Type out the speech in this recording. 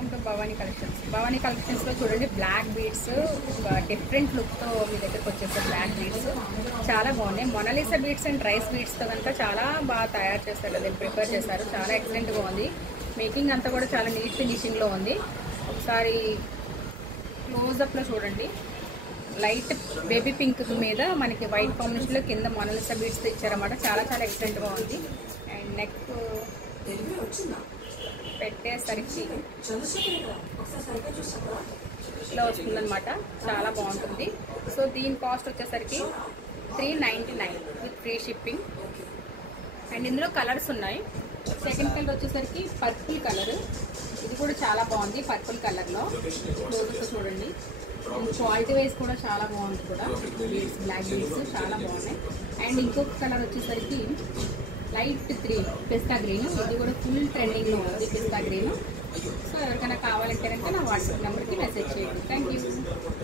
Welcome to Bhavani collections. Bhavani కలెక్షన్స్లో చూడండి, black beads different లుక్తో మీ దగ్గరకు వచ్చేసారు. బ్లాక్ బీడ్స్ చాలా బాగున్నాయి. మొనాలిసా బీడ్స్ అండ్ రైస్ బీడ్స్తో కనుక చాలా బాగా తయారు చేస్తారు, అది ప్రిపేర్ చేశారు. చాలా ఎక్సలెంట్గా ఉంది. మేకింగ్ అంతా కూడా చాలా నీట్ ఫినిషింగ్లో ఉంది. ఒకసారి క్లోజప్లో చూడండి, లైట్ బేబీ పింక్ మీద మనకి వైట్ కాంబినేషన్లో కింద మొనాలిసా బీడ్స్తో ఇచ్చారన్నమాట. చాలా చాలా ఎక్సలెంట్గా ఉంది. అండ్ నెక్ పెట్టేసరికి ఇలా వస్తుందన్నమాట. చాలా బాగుంటుంది. సో దీని కాస్ట్ వచ్చేసరికి 399 విత్ ఫ్రీ షిప్పింగ్. అండ్ ఇందులో కలర్స్ ఉన్నాయి. సెకండ్ కలర్ వచ్చేసరికి పర్పుల్ కలర్. ఇది కూడా చాలా బాగుంది. పర్పుల్ కలర్లో క్లోజ్తో చూడండి. క్వాలిటీ వైజ్ కూడా చాలా బాగుంది. కూడా బీడ్స్, బ్లాక్ బీడ్స్ చాలా బాగున్నాయి. అండ్ ఇంకొక కలర్ వచ్చేసరికి లైట్ గ్రీన్, పిస్తా గ్రీన్. ఇది కూడా ఫుల్ ట్రెండింగ్లో ఉంది, పిస్తా గ్రీన్. సో ఎవరికైనా కావాలంటే కనుక నా వాట్సాప్ నెంబర్కి మెసేజ్ చేయండి. Thank you.